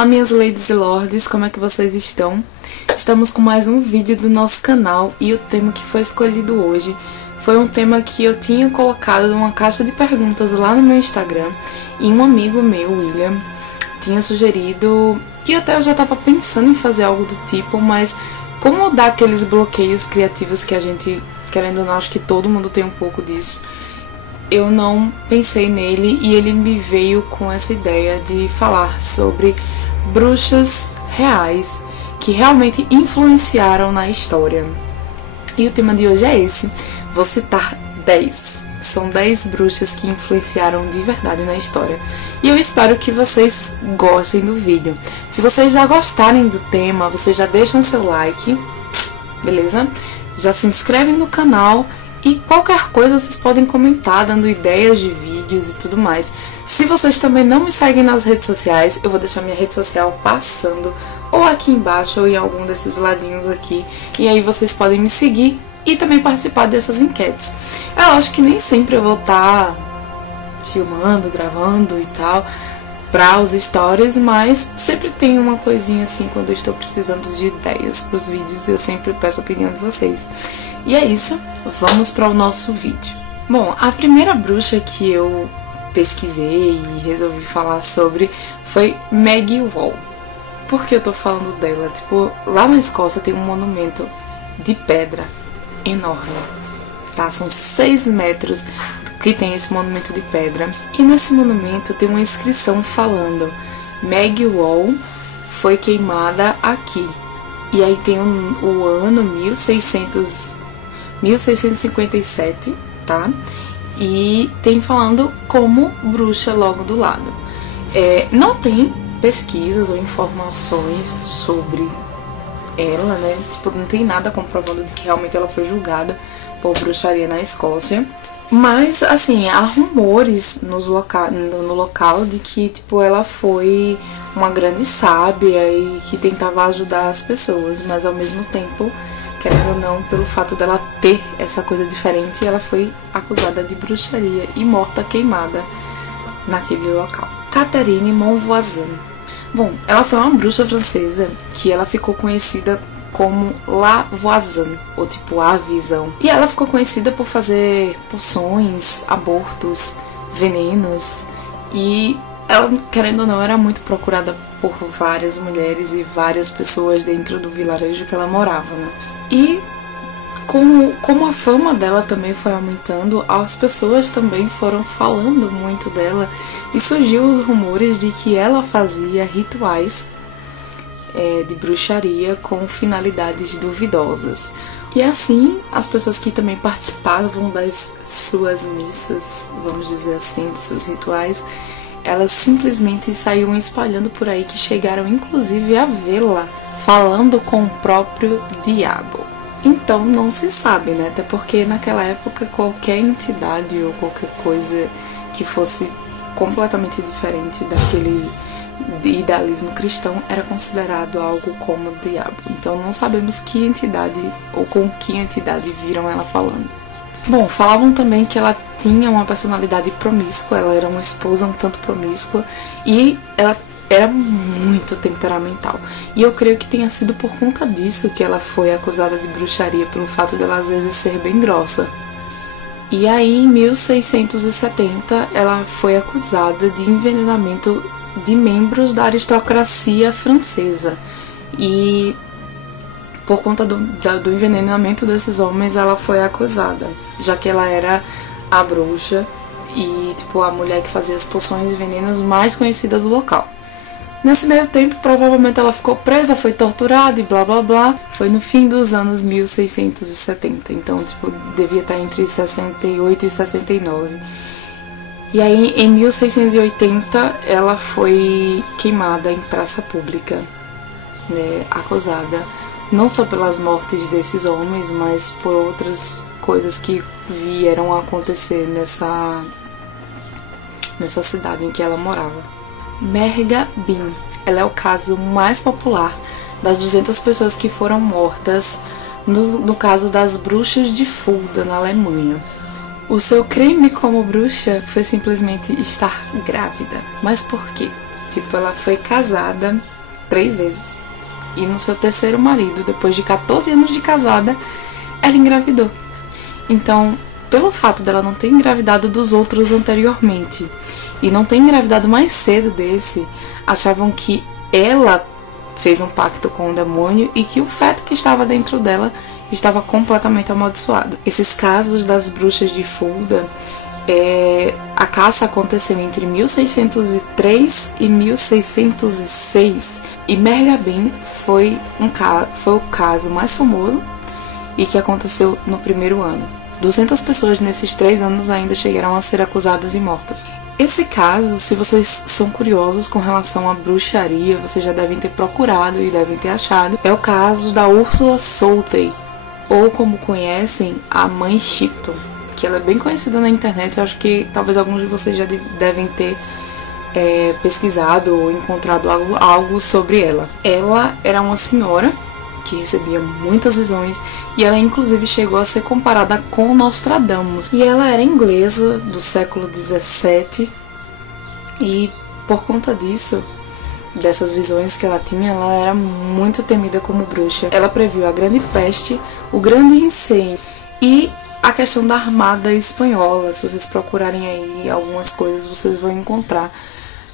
Olá minhas ladies e lords, como é que vocês estão? Estamos com mais um vídeo do nosso canal e o tema que foi escolhido hoje foi um tema que eu tinha colocado numa caixa de perguntas lá no meu Instagram e um amigo meu, William, tinha sugerido, e até eu já estava pensando em fazer algo do tipo, mas como dá aqueles bloqueios criativos que a gente, querendo ou não, acho que todo mundo tem um pouco disso, eu não pensei nele e ele me veio com essa ideia de falar sobre bruxas reais que realmente influenciaram na história. E o tema de hoje é esse. Vou citar 10. São 10 bruxas que influenciaram de verdade na história. E eu espero que vocês gostem do vídeo. Se vocês já gostarem do tema, vocês já deixam seu like, beleza? Já se inscrevem no canal. E qualquer coisa vocês podem comentar, dando ideias de vídeos e tudo mais. Se vocês também não me seguem nas redes sociais, eu vou deixar minha rede social passando ou aqui embaixo ou em algum desses ladinhos aqui. E aí vocês podem me seguir e também participar dessas enquetes. Eu acho que nem sempre eu vou estar filmando, gravando e tal para os stories, mas sempre tem uma coisinha assim quando eu estou precisando de ideias para os vídeos e eu sempre peço a opinião de vocês. E é isso, vamos para o nosso vídeo. Bom, a primeira bruxa que eu pesquisei e resolvi falar sobre foi Maggie Wall. Por que eu tô falando dela? Tipo, lá na Escócia tem um monumento de pedra enorme, tá? São 6 metros que tem esse monumento de pedra. E nesse monumento tem uma inscrição falando Maggie Wall foi queimada aqui. E aí tem o ano 1657, tá? E tem falando como bruxa logo do lado. Não tem pesquisas ou informações sobre ela, né? Tipo, não tem nada comprovando de que realmente ela foi julgada por bruxaria na Escócia. Mas, assim, há rumores no local de que, tipo, ela foi uma grande sábia e que tentava ajudar as pessoas, mas ao mesmo tempo, querendo ou não, pelo fato dela ter essa coisa diferente, ela foi acusada de bruxaria e morta queimada naquele local. Catherine Monvoisin. Bom, ela foi uma bruxa francesa que ela ficou conhecida como La Voisin, ou tipo a visão. E ela ficou conhecida por fazer poções, abortos, venenos, e ela, querendo ou não, era muito procurada por várias mulheres e várias pessoas dentro do vilarejo que ela morava, né? E como a fama dela também foi aumentando, as pessoas também foram falando muito dela e surgiu os rumores de que ela fazia rituais de bruxaria com finalidades duvidosas. E assim, as pessoas que também participavam das suas missas, vamos dizer assim, dos seus rituais, elas simplesmente saíam espalhando por aí que chegaram inclusive a vê-la falando com o próprio diabo. Então não se sabe, né? Até porque naquela época qualquer entidade ou qualquer coisa que fosse completamente diferente daquele idealismo cristão era considerado algo como o diabo. Então não sabemos que entidade ou com que entidade viram ela falando. Bom, falavam também que ela tinha uma personalidade promíscua, ela era uma esposa um tanto promíscua e ela era muito temperamental. E eu creio que tenha sido por conta disso que ela foi acusada de bruxaria, pelo fato dela às vezes ser bem grossa. E aí em 1670 ela foi acusada de envenenamento de membros da aristocracia francesa. E por conta do envenenamento desses homens ela foi acusada, já que ela era a bruxa e tipo a mulher que fazia as poções e venenos mais conhecida do local. Nesse meio tempo, provavelmente ela ficou presa, foi torturada e blá blá blá. Foi no fim dos anos 1670, então tipo, devia estar entre 68 e 69. E aí, em 1680, ela foi queimada em praça pública, né, acusada não só pelas mortes desses homens, mas por outras coisas que vieram a acontecer nessa cidade em que ela morava. Merga Bin, ela é o caso mais popular das 200 pessoas que foram mortas no caso das bruxas de Fulda, na Alemanha. O seu crime como bruxa foi simplesmente estar grávida. Mas por quê? Tipo, ela foi casada 3 vezes. E no seu terceiro marido, depois de 14 anos de casada, ela engravidou. Então, pelo fato dela não ter engravidado dos outros anteriormente e não ter engravidado mais cedo desse, achavam que ela fez um pacto com o demônio e que o feto que estava dentro dela estava completamente amaldiçoado. Esses casos das bruxas de Fulda, a caça aconteceu entre 1603 e 1606 e Mergabim foi o caso mais famoso e que aconteceu no primeiro ano. 200 pessoas nesses 3 anos ainda chegaram a ser acusadas e mortas. Esse caso, se vocês são curiosos com relação à bruxaria, vocês já devem ter procurado e devem ter achado, é o caso da Úrsula Southey, ou como conhecem, a Mãe Shipton, que ela é bem conhecida na internet. Eu acho que talvez alguns de vocês já devem ter pesquisado ou encontrado algo sobre ela. Ela era uma senhora que recebia muitas visões e ela inclusive chegou a ser comparada com Nostradamus. E ela era inglesa do século XVII e por conta disso, dessas visões que ela tinha, ela era muito temida como bruxa. Ela previu a Grande Peste, o Grande Incêndio e a questão da Armada Espanhola. Se vocês procurarem aí algumas coisas, vocês vão encontrar.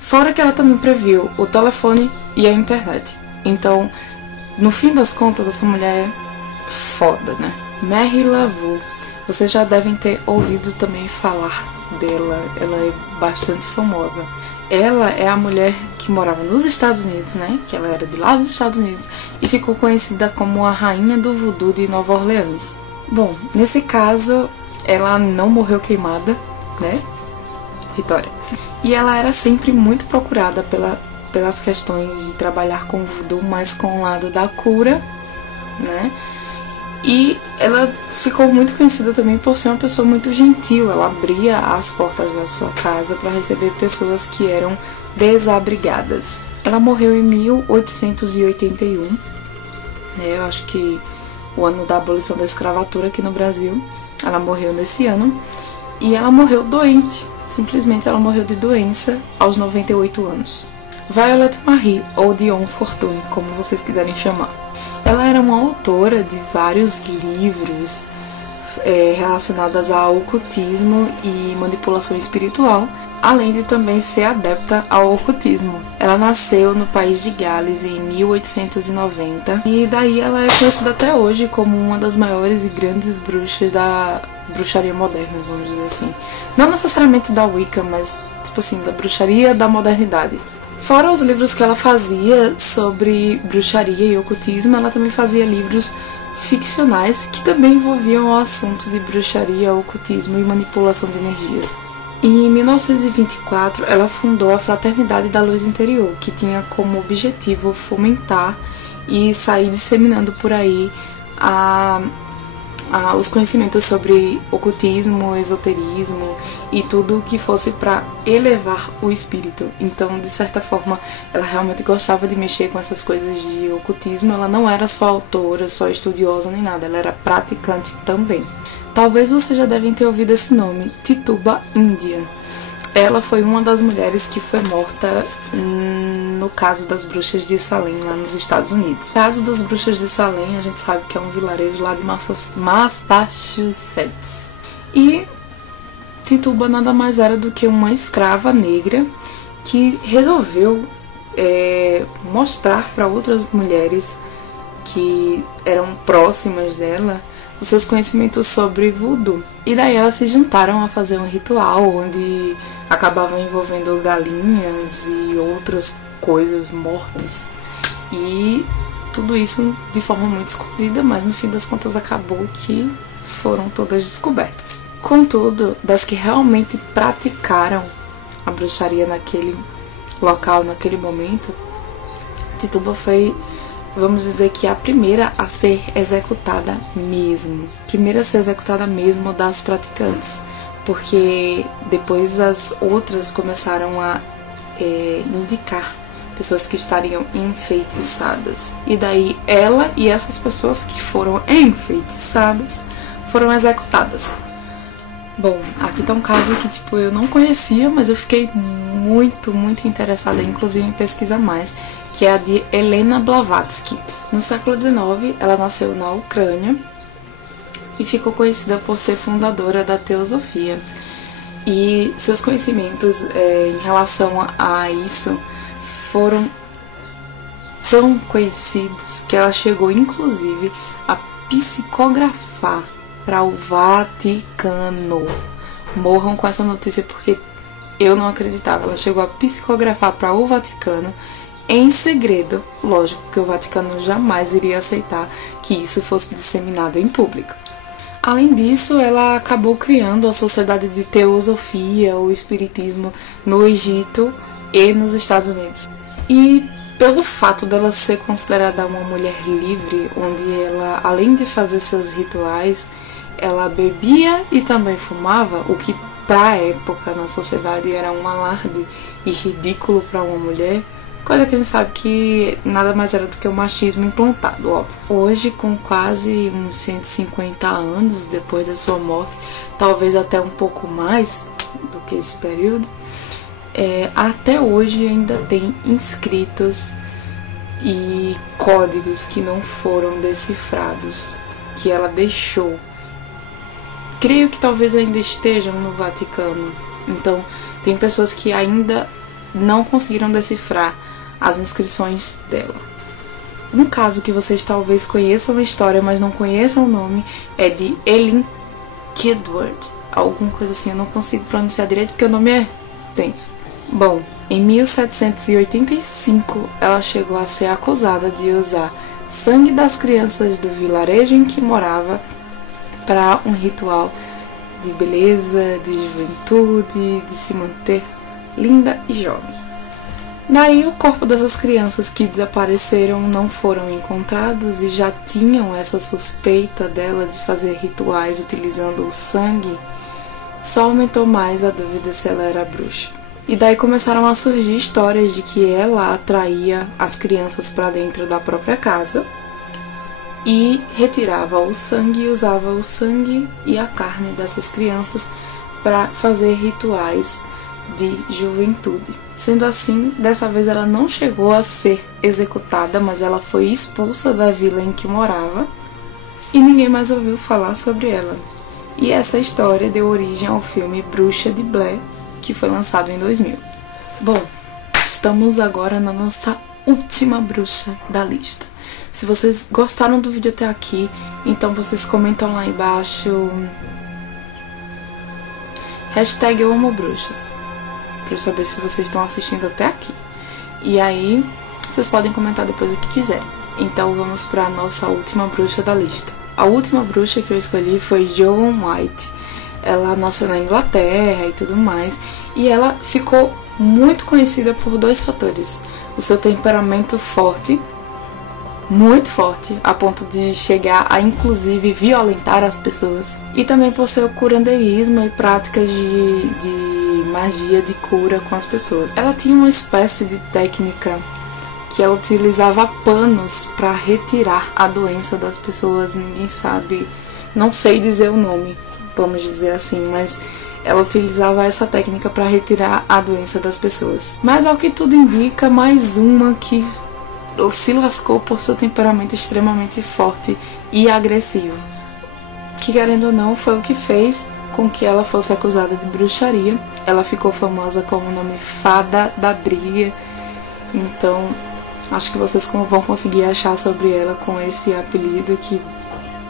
Fora que ela também previu o telefone e a internet. Então, no fim das contas, essa mulher é foda, né? Mary Laveau, vocês já devem ter ouvido também falar dela. Ela é bastante famosa. Ela é a mulher que morava nos Estados Unidos, né? Que ela era de lá dos Estados Unidos e ficou conhecida como a Rainha do Voodoo de Nova Orleans. Bom, nesse caso, ela não morreu queimada, né? Vitória. E ela era sempre muito procurada pelas questões de trabalhar com o voodoo, mas com o lado da cura, né? E ela ficou muito conhecida também por ser uma pessoa muito gentil. Ela abria as portas da sua casa para receber pessoas que eram desabrigadas. Ela morreu em 1881, né? Eu acho que o ano da abolição da escravatura aqui no Brasil. Ela morreu nesse ano e ela morreu doente. Simplesmente ela morreu de doença aos 98 anos. Violet Marie, ou Dion Fortune, como vocês quiserem chamar. Ela era uma autora de vários livros relacionados ao ocultismo e manipulação espiritual, além de também ser adepta ao ocultismo. Ela nasceu no país de Gales em 1890 e daí ela é conhecida até hoje como uma das maiores e grandes bruxas da bruxaria moderna, vamos dizer assim. Não necessariamente da Wicca, mas tipo assim, da bruxaria da modernidade. Fora os livros que ela fazia sobre bruxaria e ocultismo, ela também fazia livros ficcionais que também envolviam o assunto de bruxaria, ocultismo e manipulação de energias. E em 1924, ela fundou a Fraternidade da Luz Interior, que tinha como objetivo fomentar e sair disseminando por aí os conhecimentos sobre ocultismo, esoterismo e tudo o que fosse para elevar o espírito. Então, de certa forma, ela realmente gostava de mexer com essas coisas de ocultismo. Ela não era só autora, só estudiosa nem nada, ela era praticante também. Talvez vocês já devem ter ouvido esse nome, Tituba India. Ela foi uma das mulheres que foi morta no caso das bruxas de Salem, lá nos Estados Unidos. O caso das bruxas de Salem, a gente sabe que é um vilarejo lá de Massachusetts. E Tituba nada mais era do que uma escrava negra que resolveu mostrar para outras mulheres que eram próximas dela os seus conhecimentos sobre voodoo. E daí elas se juntaram a fazer um ritual onde acabavam envolvendo galinhas e outras coisas mortas. E tudo isso de forma muito escondida, mas no fim das contas acabou que foram todas descobertas. Contudo, das que realmente praticaram a bruxaria naquele local, naquele momento, Tituba foi, vamos dizer que a primeira a ser executada mesmo. Primeira a ser executada mesmo das praticantes. Porque depois as outras começaram a indicar pessoas que estariam enfeitiçadas. E daí ela e essas pessoas que foram enfeitiçadas foram executadas. Bom, aqui tá um caso que, tipo, eu não conhecia, mas eu fiquei muito interessada, inclusive em pesquisar mais, que é a de Helena Blavatsky. No século XIX, ela nasceu na Ucrânia e ficou conhecida por ser fundadora da teosofia. E seus conhecimentos em relação a isso foram tão conhecidos que ela chegou, inclusive, a psicografar para o Vaticano. Morram com essa notícia porque eu não acreditava. Ela chegou a psicografar para o Vaticano em segredo, lógico, porque o Vaticano jamais iria aceitar que isso fosse disseminado em público. Além disso, ela acabou criando a Sociedade de Teosofia, ou Espiritismo, no Egito e nos Estados Unidos. E pelo fato dela ser considerada uma mulher livre, onde ela, além de fazer seus rituais, ela bebia e também fumava, o que pra época na sociedade era um alarde e ridículo para uma mulher, coisa que a gente sabe que nada mais era do que o machismo implantado, óbvio. Hoje, com quase uns 150 anos depois da sua morte, talvez até um pouco mais do que esse período, até hoje ainda tem inscritos e códigos que não foram decifrados, que ela deixou. Creio que talvez ainda estejam no Vaticano. Então, tem pessoas que ainda não conseguiram decifrar as inscrições dela. Um caso que vocês talvez conheçam a história, mas não conheçam o nome, é de Ellen Kidward. Alguma coisa assim, eu não consigo pronunciar direito porque o nome é tenso. Bom, em 1785, ela chegou a ser acusada de usar sangue das crianças do vilarejo em que morava para um ritual de beleza, de juventude, de se manter linda e jovem. Daí o corpo dessas crianças que desapareceram não foram encontrados e já tinham essa suspeita dela de fazer rituais utilizando o sangue, só aumentou mais a dúvida se ela era bruxa. E daí começaram a surgir histórias de que ela atraía as crianças para dentro da própria casa e retirava o sangue e usava o sangue e a carne dessas crianças para fazer rituais de juventude. Sendo assim, dessa vez ela não chegou a ser executada, mas ela foi expulsa da vila em que morava e ninguém mais ouviu falar sobre ela. E essa história deu origem ao filme Bruxa de Blair, que foi lançado em 2000. Bom, estamos agora na nossa última bruxa da lista. Se vocês gostaram do vídeo até aqui, então vocês comentam lá embaixo #EuAmoBruxas, para eu saber se vocês estão assistindo até aqui. E aí, vocês podem comentar depois o que quiserem. Então vamos para a nossa última bruxa da lista. A última bruxa que eu escolhi foi Joan White. Ela nasceu na Inglaterra e tudo mais, e ela ficou muito conhecida por dois fatores: o seu temperamento forte, muito forte, a ponto de chegar a inclusive violentar as pessoas, e também por seu curandeirismo e práticas de magia de cura com as pessoas. Ela tinha uma espécie de técnica que ela utilizava panos para retirar a doença das pessoas. Ninguém sabe, não sei dizer o nome, vamos dizer assim, mas ela utilizava essa técnica para retirar a doença das pessoas. Mas ao que tudo indica, mais uma que se lascou por seu temperamento extremamente forte e agressivo, que, querendo ou não, foi o que fez com que ela fosse acusada de bruxaria. Ela ficou famosa como o nome Fada da Briga, então acho que vocês vão conseguir achar sobre ela com esse apelido que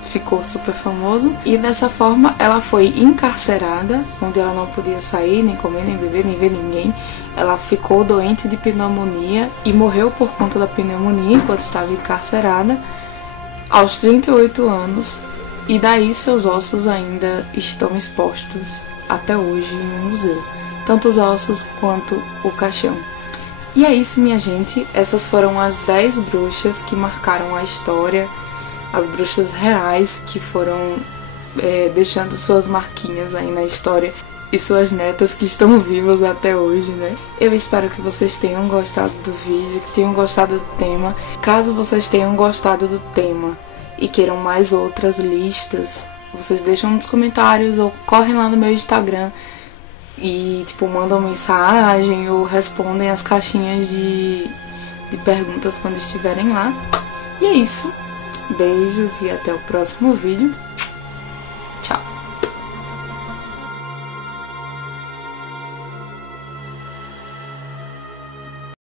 ficou super famoso. E dessa forma ela foi encarcerada, onde ela não podia sair, nem comer, nem beber, nem ver ninguém. Ela ficou doente de pneumonia e morreu por conta da pneumonia enquanto estava encarcerada, aos 38 anos. E daí seus ossos ainda estão expostos até hoje em um museu, tanto os ossos quanto o caixão. E é isso, minha gente, essas foram as 10 bruxas que marcaram a história, as bruxas reais que foram deixando suas marquinhas aí na história, e suas netas que estão vivas até hoje, né? Eu espero que vocês tenham gostado do vídeo, que tenham gostado do tema. Caso vocês tenham gostado do tema e queiram mais outras listas vocês deixam nos comentários ou correm lá no meu Instagram e, tipo, mandam mensagem ou respondem as caixinhas de perguntas quando estiverem lá. E é isso. Beijos e até o próximo vídeo.